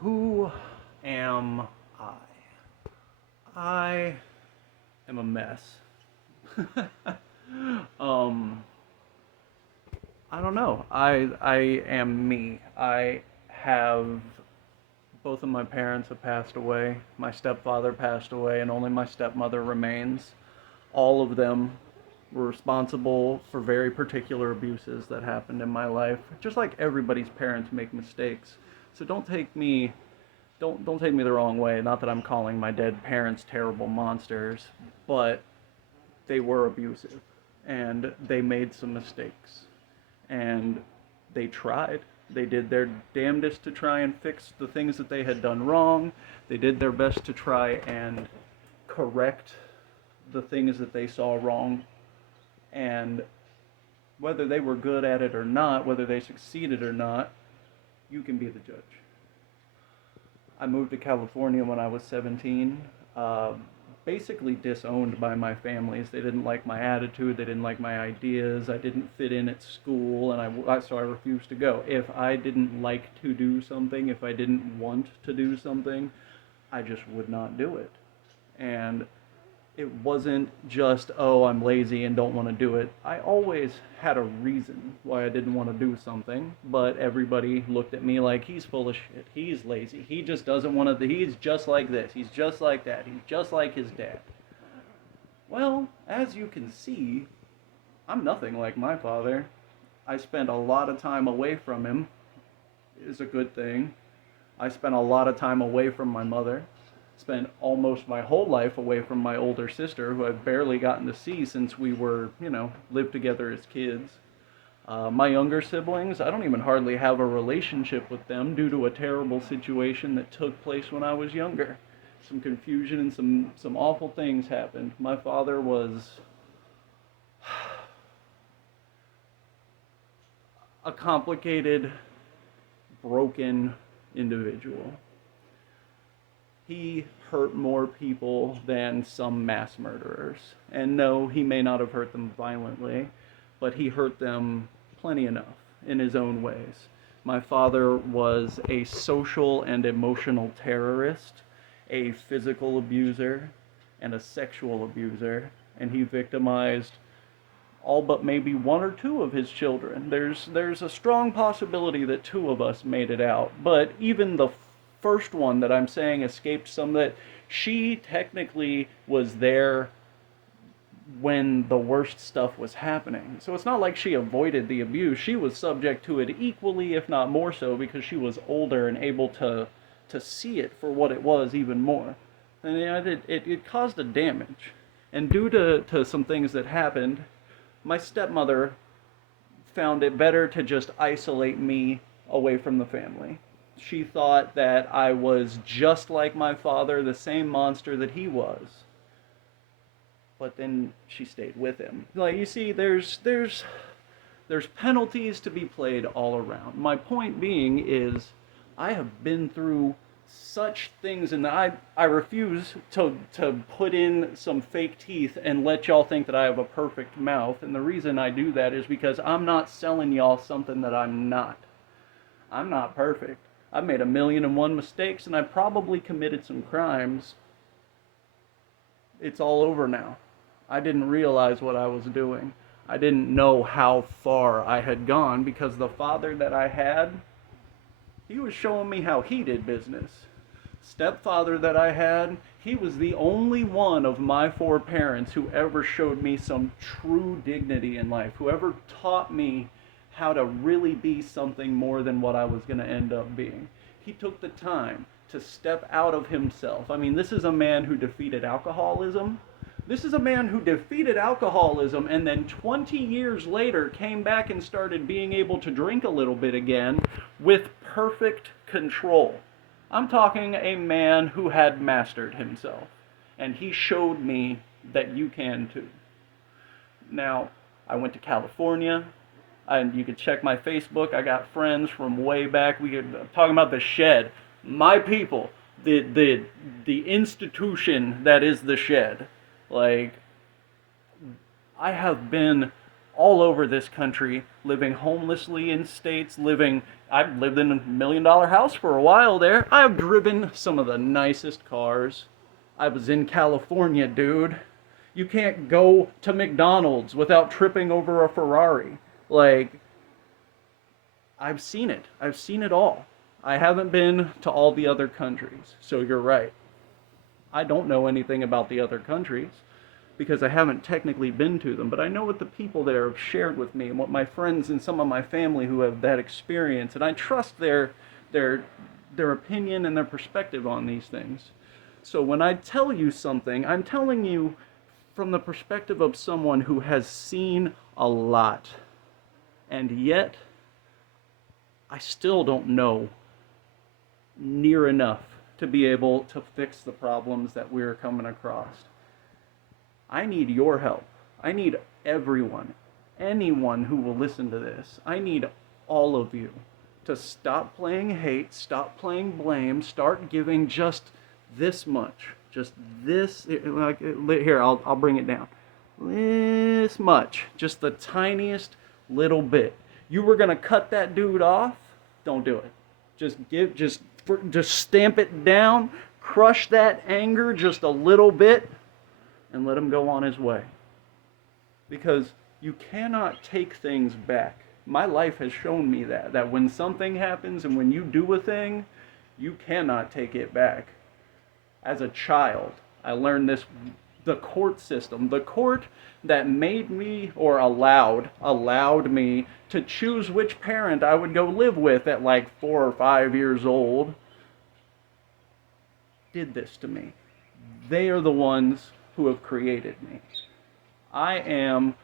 Who am I? I am a mess. um, I don't know. I am me. I have both of my parents have passed away. My stepfather passed away, and only my stepmother remains. All of them were responsible for very particular abuses that happened in my life. Just like everybody's parents make mistakes. So don't take me the wrong way. Not that I'm calling my dead parents terrible monsters, but they were abusive and they made some mistakes and they tried. They did their damnedest to try and fix the things that they had done wrong. They did their best to try and correct the things that they saw wrong. And whether they were good at it or not, whether they succeeded or not, you can be the judge. I moved to California when I was 17, basically disowned by my families. They didn't like my attitude, they didn't like my ideas, I didn't fit in at school, and so I refused to go. If I didn't like to do something, if I didn't want to do something, I just would not do it. And it wasn't just, oh, I'm lazy and don't want to do it. I always had a reason why I didn't want to do something, but everybody looked at me like he's full of shit. He's lazy. He just doesn't want to, he's just like this. He's just like that. He's just like his dad. Well, as you can see, I'm nothing like my father. I spent a lot of time away from him, is a good thing. I spent a lot of time away from my mother. Spent almost my whole life away from my older sister, who I've barely gotten to see since we were, lived together as kids. My younger siblings, I don't even hardly have a relationship with them due to a terrible situation that took place when I was younger. Some confusion and some awful things happened. My father was a complicated, broken individual. He hurt more people than some mass murderers. And no, he may not have hurt them violently, but he hurt them plenty enough in his own ways. My father was a social and emotional terrorist, a physical abuser, and a sexual abuser, and he victimized all but maybe one or two of his children. There's a strong possibility that two of us made it out, but even the first one that I'm saying escaped some, that she technically was there when the worst stuff was happening. So it's not like she avoided the abuse. She was subject to it equally, if not more so, because she was older and able to see it for what it was even more. And it caused a damage. And due to some things that happened, my stepmother found it better to just isolate me away from the family. She thought that I was just like my father, the same monster that he was. But then she stayed with him. Like, you see, there's penalties to be played all around. My point being is, I have been through such things, and I refuse to put in some fake teeth and let y'all think that I have a perfect mouth. And the reason I do that is because I'm not selling y'all something that I'm not. I'm not perfect. I've made 1,000,001 mistakes, and I probably committed some crimes. It's all over now. I didn't realize what I was doing. I didn't know how far I had gone, because the father that I had, he was showing me how he did business. Stepfather that I had, he was the only one of my four parents who ever showed me some true dignity in life, who ever taught me how to really be something more than what I was going to end up being. He took the time to step out of himself. I mean, this is a man who defeated alcoholism. This is a man who defeated alcoholism and then 20 years later came back and started being able to drink a little bit again with perfect control. I'm talking a man who had mastered himself. And he showed me that you can too. Now, I went to California. And you can check my Facebook. I got friends from way back. We could talking about the Shed. My people, the institution that is the Shed. Like, I have been all over this country, living homelessly in states, I've lived in $1 million house for a while there. I've driven some of the nicest cars. I was in California, dude. You can't go to McDonald's without tripping over a Ferrari. Like, I've seen it. I've seen it all. I haven't been to all the other countries, so you're right. I don't know anything about the other countries because I haven't technically been to them, but I know what the people there have shared with me and what my friends and some of my family who have that experience, and I trust their opinion and their perspective on these things. So when I tell you something, I'm telling you from the perspective of someone who has seen a lot. And yet, I still don't know near enough to be able to fix the problems that we're coming across. I need your help. I need everyone, anyone who will listen to this. I need all of you to stop playing hate, stop playing blame, start giving just this much. Just this, like, here, I'll bring it down. This much, just the tiniest little bit. You were gonna cut that dude off? Don't do it. Just stamp it down, crush that anger just a little bit, and let him go on his way. Because you cannot take things back. My life has shown me that when something happens and when you do a thing, you cannot take it back. As a child, I learned this, the court system, the court that made me, or allowed me to choose which parent I would go live with at like 4 or 5 years old, did this to me. They are the ones who have created me. I am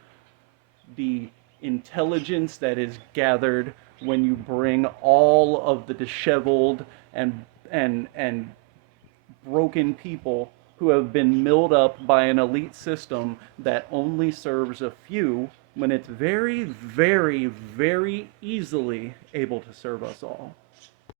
the intelligence that is gathered when you bring all of the disheveled and broken people who have been milled up by an elite system that only serves a few when it's very, very, very easily able to serve us all.